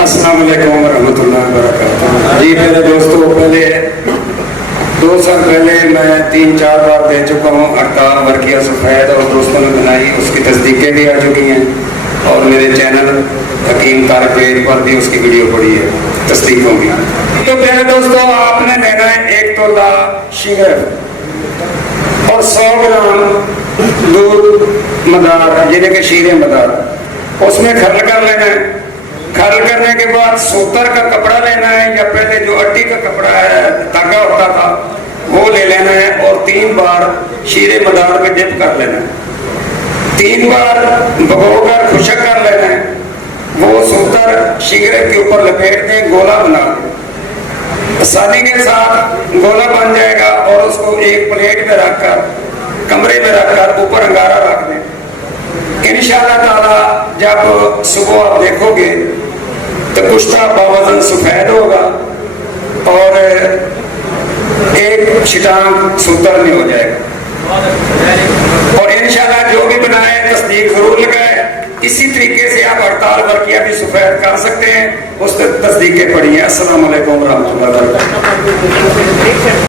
अस्सलाम वालेकुम रहमतुल्लाहि व बरकातहू। जी मेरे दोस्तों, पहले 2 साल पहले मैं 3-4 बार दे चुका हूँ हड़ताल वर्किया सफ़ेद, और दोस्तों ने बनाई, उसकी तस्दीकें भी आ चुकी हैं, और मेरे चैनल हकीम तारक पेज पर भी उसकी वीडियो पड़ी है, तस्दीक होगी। तो मेरे दोस्तों, आपने लेना है 1 तोला शीगर और 100 ग्राम दूध मदार, यानी कि शीरे मदार, उसमें खल कर लेना है। खल करने के बाद सूतर का कपड़ा लेना है, या पहले जो अट्टी का कपड़ा है, धागा होता था, वो ले लेना है, और 3 बार शीरे मदार में डिप कर लेना है। 3 बार भिगोकर खुशक कर लेना है। वो सूतर शीरे के ऊपर लपेट दें, गोला बना दें। आसानी के साथ गोला बन जाएगा, और उसको एक प्लेट में रखकर, कमरे में रखकर ऊपर अंगारा रख दें। इंशाअल्लाह ताला जब सुबह आप देखोगे तो कुश्ता बावजन सफेद होगा, और एक छिटांग सूतर में हो जाएगा। और इंशाअल्लाह जो भी बनाए तस्दीक जरूर लगाए। इसी तरीके से आप हड़ताल वर्किया भी सफेद कर सकते हैं, उस तक तस्दीकें पढ़िए। अस्सलाम वालेकुम रहमतुल्लाहि व बरकातहू।